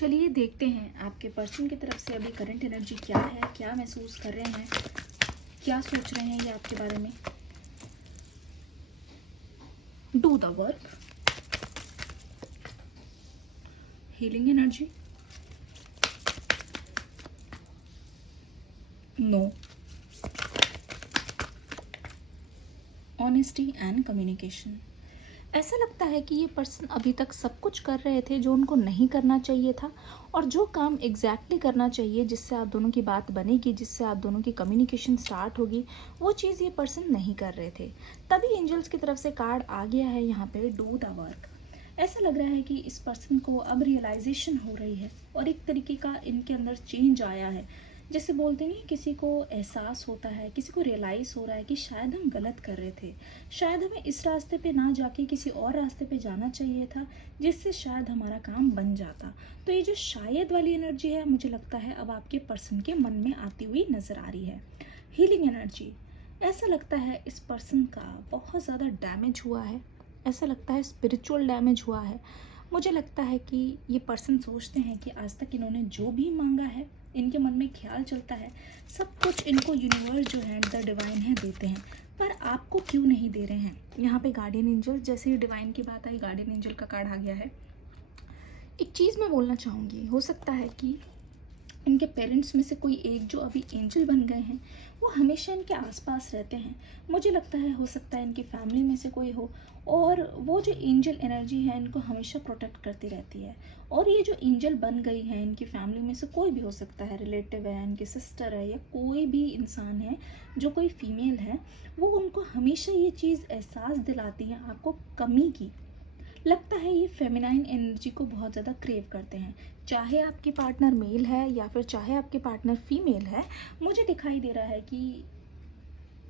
चलिए देखते हैं आपके पर्सन की तरफ से अभी करंट एनर्जी क्या है, क्या महसूस कर रहे हैं, क्या सोच रहे हैं ये आपके बारे में। Do the work, healing energy, no, honesty and communication. ऐसा लगता है कि ये पर्सन अभी तक सब कुछ कर रहे थे जो उनको नहीं करना चाहिए था, और जो काम एग्जैक्टली करना चाहिए जिससे आप दोनों की बात बनेगी, जिससे आप दोनों की कम्युनिकेशन स्टार्ट होगी, वो चीज़ ये पर्सन नहीं कर रहे थे। तभी एंजल्स की तरफ से कार्ड आ गया है यहाँ पे, डू द वर्क। ऐसा लग रहा है कि इस पर्सन को अब रियलाइजेशन हो रही है और एक तरीके का इनके अंदर चेंज आया है। जैसे बोलते नहीं, किसी को एहसास होता है, किसी को रियलाइज़ हो रहा है कि शायद हम गलत कर रहे थे, शायद हमें इस रास्ते पे ना जाके किसी और रास्ते पे जाना चाहिए था, जिससे शायद हमारा काम बन जाता। तो ये जो शायद वाली एनर्जी है, मुझे लगता है अब आपके पर्सन के मन में आती हुई नज़र आ रही है। हीलिंग एनर्जी, ऐसा लगता है इस पर्सन का बहुत ज़्यादा डैमेज हुआ है, ऐसा लगता है स्पिरिचुअल डैमेज हुआ है। मुझे लगता है कि ये पर्सन सोचते हैं कि आज तक इन्होंने जो भी मांगा है, इनके मन में ख्याल चलता है सब कुछ इनको यूनिवर्स जो है, द डिवाइन है, देते हैं, पर आपको क्यों नहीं दे रहे हैं। यहाँ पे गार्डियन एंजल, जैसे ही डिवाइन की बात आई गार्डियन एंजल का कार्ड आ गया है। एक चीज़ मैं बोलना चाहूँगी, हो सकता है कि इनके पेरेंट्स में से कोई एक जो अभी एंजल बन गए हैं, वो हमेशा इनके आसपास रहते हैं। मुझे लगता है हो सकता है इनकी फैमिली में से कोई हो, और वो जो एंजल एनर्जी है इनको हमेशा प्रोटेक्ट करती रहती है। और ये जो एंजल बन गई है, इनकी फैमिली में से कोई भी हो सकता है, रिलेटिव है, इनकी सिस्टर है, या कोई भी इंसान है जो कोई फीमेल है, वो उनको हमेशा ये चीज़ एहसास दिलाती है आपको कमी की। लगता है ये फेमिनाइन एनर्जी को बहुत ज़्यादा क्रेव करते हैं, चाहे आपकी पार्टनर मेल है या फिर चाहे आपके पार्टनर फीमेल है। मुझे दिखाई दे रहा है कि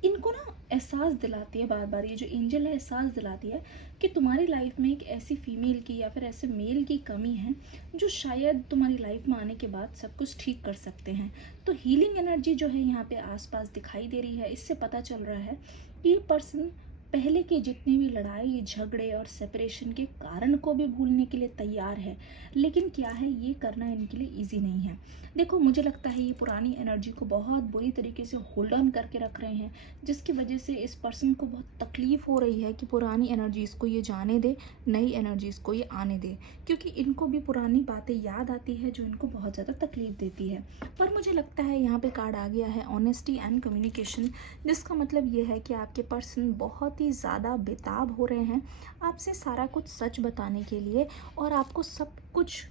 इनको ना एहसास दिलाती है बार बार, ये जो एंजल है एहसास दिलाती है कि तुम्हारी लाइफ में एक ऐसी फीमेल की या फिर ऐसे मेल की कमी है जो शायद तुम्हारी लाइफ में आने के बाद सब कुछ ठीक कर सकते हैं। तो हीलिंग एनर्जी जो है यहाँ पे आसपास दिखाई दे रही है, इससे पता चल रहा है कि ये पर्सन पहले के जितनी भी लड़ाई झगड़े और सेपरेशन के कारण को भी भूलने के लिए तैयार है, लेकिन क्या है, ये करना इनके लिए इजी नहीं है। देखो, मुझे लगता है ये पुरानी एनर्जी को बहुत बुरी तरीके से होल्ड ऑन करके रख रहे हैं, जिसकी वजह से इस पर्सन को बहुत तकलीफ हो रही है कि पुरानी एनर्जीज़ को ये जाने दे, नई एनर्जीज़ को ये आने दे, क्योंकि इनको भी पुरानी बातें याद आती है जो इनको बहुत ज़्यादा तकलीफ देती है। पर मुझे लगता है यहाँ पे कार्ड आ गया है ऑनेस्टी एंड कम्युनिकेशन, जिसका मतलब ये है कि आपके पर्सन बहुत ही ज़्यादा बेताब हो रहे हैं आपसे सारा कुछ सच बताने के लिए और आपको सब कुछ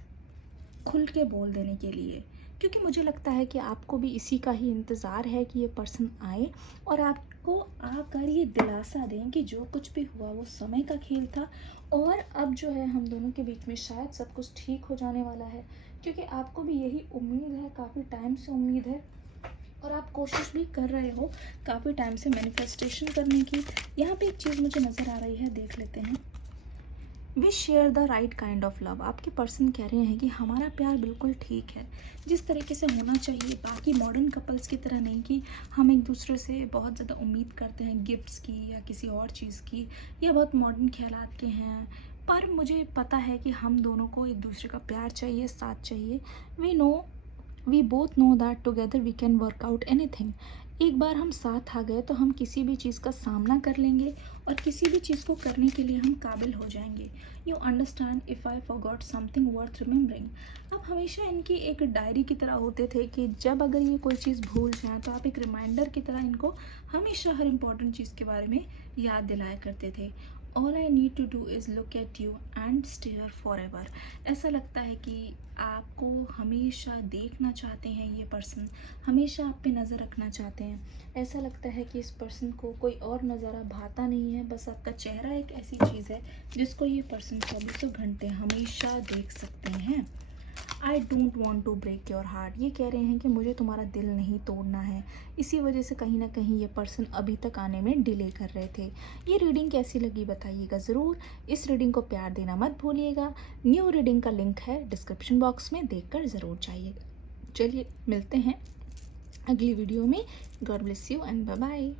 खुल के बोल देने के लिए, क्योंकि मुझे लगता है कि आपको भी इसी का ही इंतज़ार है कि ये पर्सन आए और आपको आकर ये दिलासा दें कि जो कुछ भी हुआ वो समय का खेल था, और अब जो है हम दोनों के बीच में शायद सब कुछ ठीक हो जाने वाला है, क्योंकि आपको भी यही उम्मीद है, काफ़ी टाइम से उम्मीद है, और आप कोशिश भी कर रहे हो काफ़ी टाइम से मैनिफेस्टेशन करने की। यहाँ पे एक चीज़ मुझे नज़र आ रही है, देख लेते हैं। We share the right kind of love. आपके पर्सन कह रहे हैं कि हमारा प्यार बिल्कुल ठीक है, जिस तरीके से होना चाहिए, बाकी मॉडर्न कपल्स की तरह नहीं कि हम एक दूसरे से बहुत ज़्यादा उम्मीद करते हैं गिफ्ट्स की या किसी और चीज़ की, या बहुत मॉडर्न ख्यालात के हैं। पर मुझे पता है कि हम दोनों को एक दूसरे का प्यार चाहिए, साथ चाहिए। We both know that together we can work out anything. एक बार हम साथ आ गए तो हम किसी भी चीज़ का सामना कर लेंगे और किसी भी चीज़ को करने के लिए हम काबिल हो जाएंगे। You understand if I forgot something worth remembering. आप हमेशा इनकी एक डायरी की तरह होते थे कि जब अगर ये कोई चीज़ भूल जाए तो आप एक रिमाइंडर की तरह इनको हमेशा हर इम्पॉर्टेंट चीज़ के बारे में याद दिलाया करते थे। All I need to do is look at you and stare forever. ऐसा लगता है कि आपको हमेशा देखना चाहते हैं ये पर्सन, हमेशा आप पे नज़र रखना चाहते हैं। ऐसा लगता है कि इस पर्सन को कोई और नज़ारा भाता नहीं है, बस आपका चेहरा एक ऐसी चीज़ है जिसको ये पर्सन 24 घंटे हमेशा देख सकते हैं। I don't want to break your heart. ये कह रहे हैं कि मुझे तुम्हारा दिल नहीं तोड़ना है, इसी वजह से कहीं ना कहीं ये पर्सन अभी तक आने में डिले कर रहे थे। ये रीडिंग कैसी लगी बताइएगा ज़रूर। इस रीडिंग को प्यार देना मत भूलिएगा। न्यू रीडिंग का लिंक है डिस्क्रिप्शन बॉक्स में, देखकर ज़रूर जाइएगा। चलिए मिलते हैं अगली वीडियो में। God bless you and bye bye.